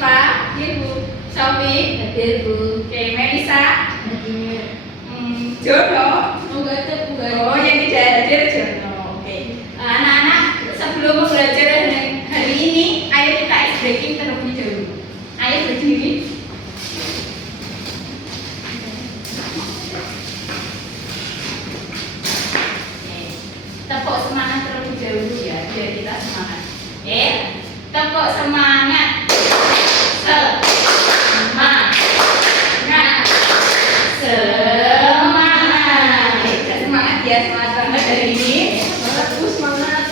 Siva, hadir Bu. Sofi, hadir Bu. Oke, Melisa, Hadir. Jono. Enggak ada Bu. Oh, yang tidak hadir Jono. Oke. Anak-anak, sebelum belajar hari ini, ayo kita ice breaking terlebih dahulu. Ayo berdiri. Tepuk semangat terlebih dahulu ya, biar kita semangat. Tepuk semangat. Semangat. Semangat. Semangat ya, semangat banget hari ini. Semangat.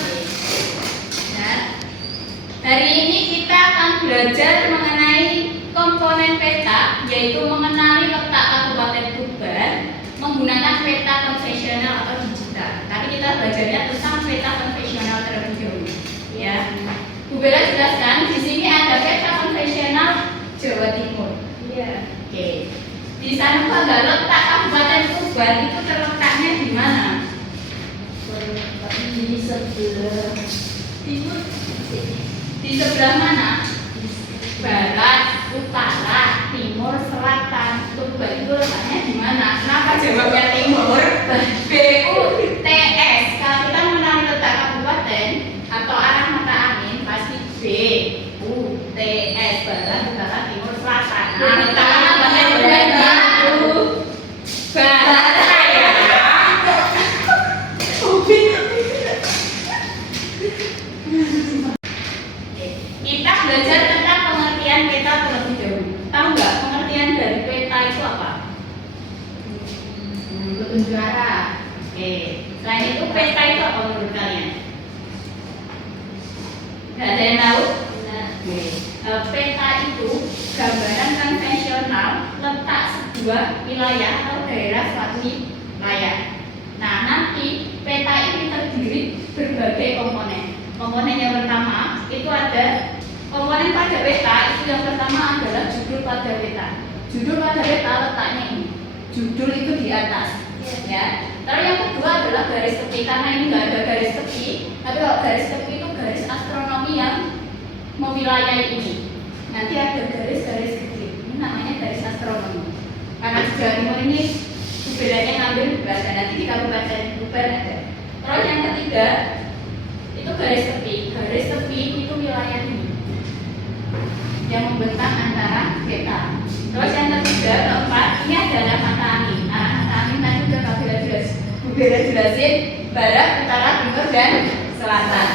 Nah, hari ini kita akan belajar mengenai komponen peta, yaitu mengenali letak Kabupaten Tuban menggunakan peta konvensional atau digital. Tapi kita belajarnya tentang peta konvensional terlebih dahulu. Ya, Bu Bella jelaskan di sini ada peta konvensional Jawa Timur. Iya. Oke. Di sana pada letak Kabupaten Tuban itu terletaknya di mana? Di sebelah Timur. Di sebelah mana? Barat, utara, timur, selatan. Tuban itu letaknya di mana? Kenapa jawabnya timur? BUTS. Kalau kita mengenali letak kabupaten atau arah mata angin pasti BUTS. Barat, utara, timur, selatan. Nah, letak kabupaten Barat saya. Kita belajar tentang pengertian peta terlebih dahulu. Tahu nggak pengertian dari peta itu apa? petunjuk arah. Oke. Selain itu peta itu apa menurut kalian? Nggak ada yang tahu? Oke. Peta itu gambaran konvensional letak sebuah wilayah atau daerah suatu wilayah. Nah, nanti peta ini terdiri berbagai komponen. Komponen yang pertama itu ada komponen pada peta. Itu yang pertama adalah judul pada peta. Judul pada peta letaknya ini. Judul itu di atas, ya. Terus yang kedua adalah garis tepi, karena ini nggak ada garis tepi. Tapi kalau garis tepi itu garis astronomi yang mewilayahi ini. Nanti ada garis-garis kecil. Ini namanya garis astronomi. Karena di Jawa Timur ini bedanya ngambil bahasa, nanti di Kabupaten Tuban ada. Terus yang ketiga itu garis tepi. Garis tepi itu wilayah ini yang membentang antara peta. Terus yang ketiga, keempat, ini adalah mata angin. Arah mata angin tadi sudah Bu Bella jelasin barat, utara, timur, dan selatan.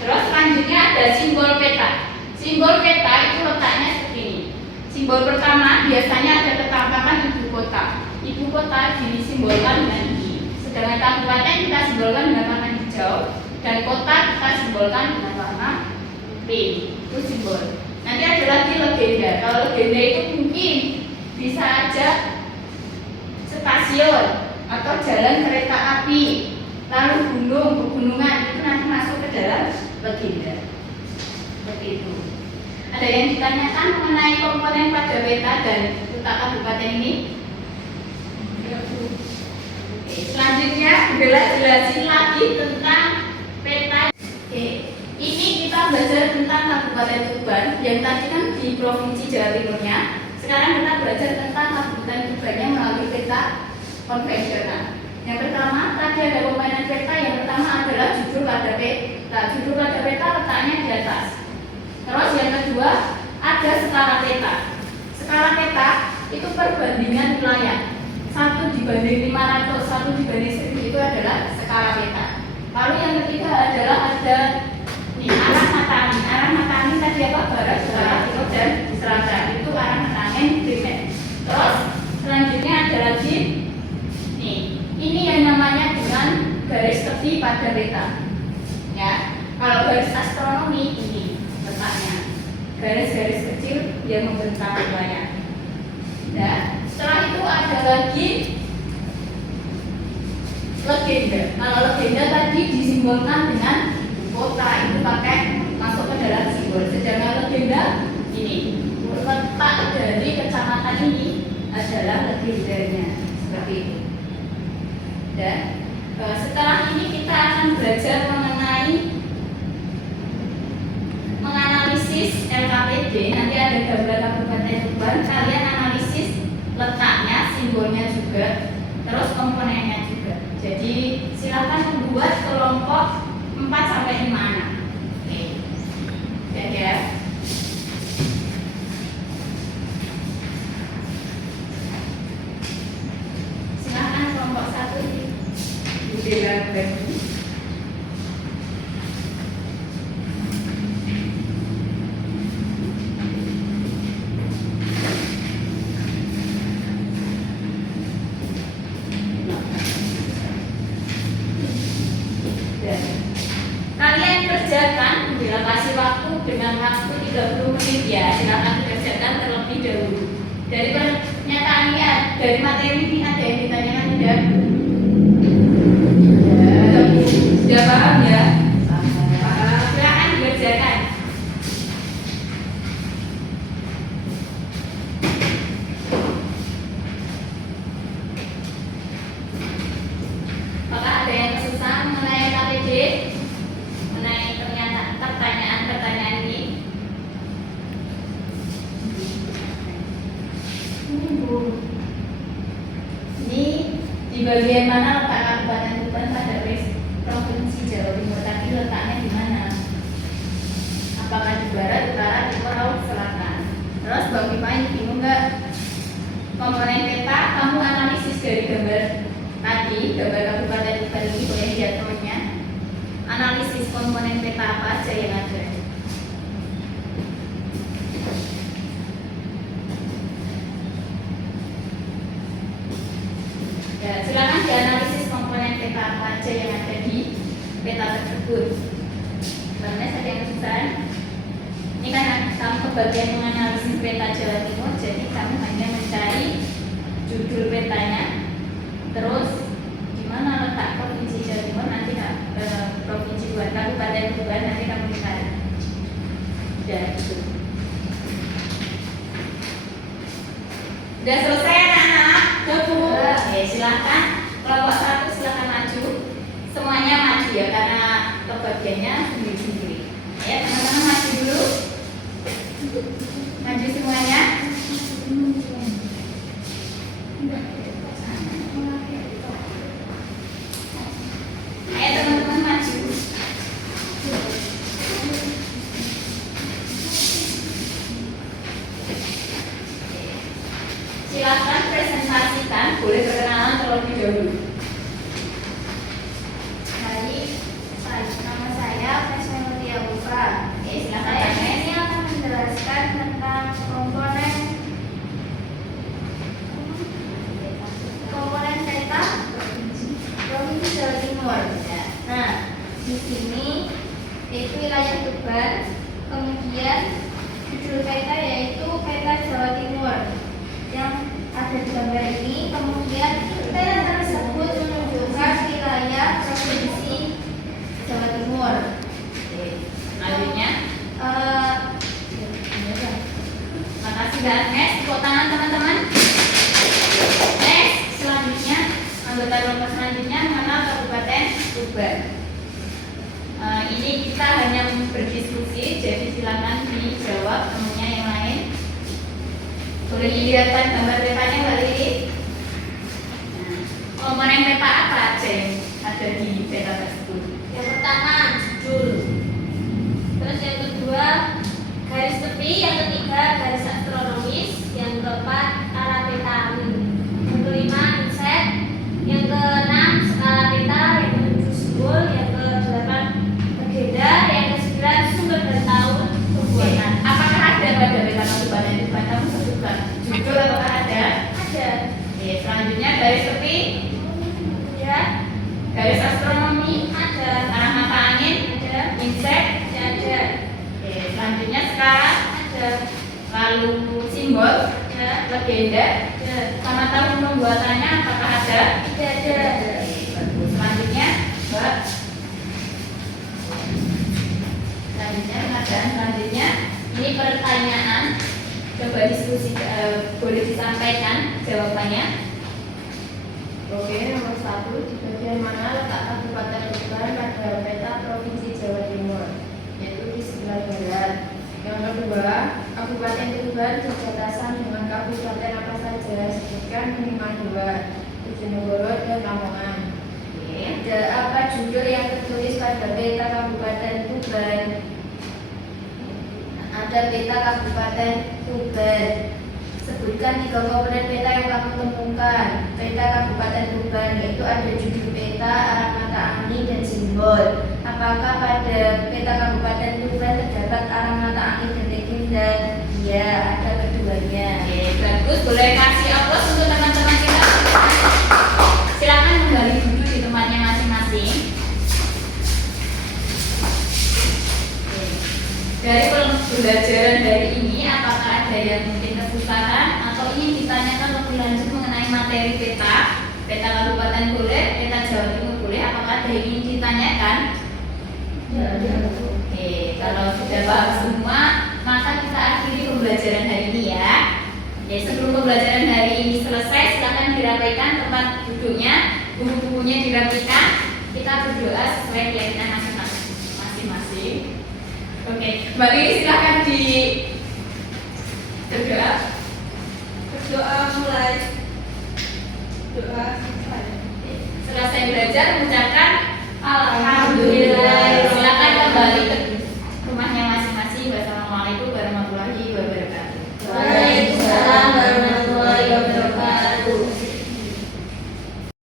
Terus selanjutnya ada simbol peta. Simbol peta itu letaknya seperti ini. Simbol pertama biasanya ada ketampakan ibu kota. Ibu kota disimbolkan dengan I. Sedangkan kabupaten kita simbolkan dengan warna hijau, dan kota kita simbolkan dengan warna pink. Itu simbol. Nanti ada lagi legenda. Kalau legenda itu mungkin bisa aja stasiun atau jalan kereta api, lalu gunung, pegunungan, itu nanti masuk ke dalam legenda. Seperti itu. Ada yang ditanyakan mengenai komponen pada peta dan letak kabupaten ini? Oke, selanjutnya Bella jelasin lagi tentang peta. Oke, ini kita belajar tentang Kabupaten Tuban yang tadi kan di Provinsi Jawa Timurnya. Sekarang kita belajar tentang Kabupaten Tubannya melalui peta konvensional. Yang pertama, tadi ada komponen peta. Yang pertama adalah judul pada peta. Judul pada peta letaknya di atas. Terus yang kedua ada skala peta. Skala peta itu perbandingan wilayah. 1 dibanding 500, 1 dibanding 1000 itu adalah skala peta. Lalu yang ketiga adalah ada arah mata angin. Arah mata angin tadi apa? Barat, utara, timur, dan selatan. Itu arah mata angin primer. Terus selanjutnya ada lagi ini yang namanya dengan garis tepi pada peta. Ya, kalau garis astronomi ini letaknya garis-garis kecil yang membentang wilayah. Ya, setelah itu ada lagi legenda. Kalau legenda tadi disimbolkan dengan kota, itu pakai masuk ke dalam simbol. Sedangkan legenda ini letak dari kecamatan ini adalah legendanya, seperti itu. Dan Setelah ini kita akan belajar mengenai menganalisis LKPD. Nanti ada gambar Kabupaten Tuban. Kalian analisis letaknya, simbolnya juga, terus komponennya juga. Jadi silakan membuat kelompok 4 sampai 5 anak. Oke. Ya. Silakan kelompok 1 bagi. Kalian kerjakan, bila kasih waktu dengan waktu 30 menit ya, silakan kerjakan terlebih dahulu. Dari pernyataannya, dari materi ini ada yang ditanyakan tidak? Sudah paham ya? Silakan dikerjakan. Apakah ada yang kesusahan mengenai KPD? Mengenai pertanyaan-pertanyaan ini? Ini di bagian mana letak Kabupaten Tuban pada Provinsi Jawa Timur? Tadi letaknya di mana? Apakah di barat, utara, timur, atau selatan? Terus Bang Pipa ini bingung nggak? Komponen peta kamu analisis dari gambar tadi, gambar Kabupaten Tuban ini boleh lihat temannya. Analisis komponen peta apa aja yang ada? Ya, silakan dianalisis komponen peta apa aja yang ada di peta tersebut. Karena ada yang kesusahan. Ini kan kamu kebagian menganalisis peta Jawa Timur, jadi kamu hanya mencari judul petanya, terus di mana letak Provinsi Jawa Timur, nanti Provinsi Tuban, Kabupaten Tuban, nanti kamu cari. Sudah itu. Sudah selesai anak-anak? Oke, silakan kelompok 1 silakan maju. Semuanya maju ya, karena kebagiannya sendiri-sendiri. Ya, teman-teman maju dulu. Maju semuanya. Ayo teman-teman maju. Silakan presentasikan, boleh perkenalan terlebih dahulu. Nama saya Fesmenutia Buka. Oke, silakan. Saya Agnes. ini akan menjelaskan tentang komponen peta Provinsi Jawa Timur. Nah, di sini itu wilayah Tuban. Kemudian judul peta yaitu peta Jawa Timur yang ada di gambar ini. Kemudian peta tersebut menunjukkan wilayah Provinsi Jawa Timur. Oke, selanjutnya. Makasih Mbak Agnes. Tepuk tangan teman-teman. Next, selanjutnya anggota kelompok selanjutnya mengenal Kabupaten Tuban. Ini kita hanya berdiskusi, jadi silakan dijawab temannya yang lain. Boleh dilihatkan gambar petanya Mbak Lili? Komponen peta apa aja yang ada di peta tersebut? Yang pertama judul, terus yang kedua garis tepi, yang ketiga garis astronomis, yang keempat skala peta angin, yang kelima inset, yang keenam skala peta, yang ketujuh simbol, yang kedelapan legenda, yang kesembilan sumber dan tahun pembuatan. Apakah ada pada peta Kabupaten Tuban? Kamu sebutkan judul apakah ada? Ada. Oke, selanjutnya garis tepi, Ya, garis astronomi, ada. arah mata angin, Ada. insek. Ada. Oke, selanjutnya sekarang Ada. lalu simbol, Ada. legenda, Ada. sama tahun pembuatannya apakah ada? Tidak ada. Oke, bagus. Selanjutnya, Mbak. Selanjutnya, pengadaan selanjutnya ini pertanyaan. Coba diskusi, boleh disampaikan jawabannya. Oke, nomor 1, di bagian mana letak Kabupaten Tuban pada peta Provinsi Jawa Timur? Yaitu di sebelah barat. Yang kedua, Kabupaten Tuban berbatasan dengan kabupaten apa saja? Sebutkan minimal 2, Bojonegoro dan Lamongan. Ada apa judul yang tertulis pada peta Kabupaten Tuban? Ada peta Kabupaten Tuban. Sebutkan 3 komponen peta yang kamu temukan. Peta Kabupaten Tuban, yaitu ada judul peta, arah mata angin, dan simbol. Apakah pada peta Kabupaten Tuban terdapat arah mata angin dan legenda? Ya, ada keduanya. Oke, bagus. Boleh kasih aplaus untuk teman-teman kita. Silakan kembali duduk di tempatnya masing-masing. Oke. Dari pembelajaran hari ini, apakah ada yang mungkin kesusahan atau ingin ditanyakan lebih lanjut mengenai materi peta? Peta Kabupaten boleh, peta Jawa Timur boleh. Apakah ada yang ingin ditanyakan? Oke, kalau sudah paham semua, maka kita akhiri pembelajaran hari ini ya. Oke, sebelum pembelajaran hari ini selesai, silakan dirapaikan tempat duduknya, buku-bukunya dirapikan. Kita berdoa sesuai keyakinan masing-masing. Oke, Mbak Lili silakan di berdoa. Berdoa mulai. Doa selesai. Selesai belajar, mengucapkan Alhamdulillah.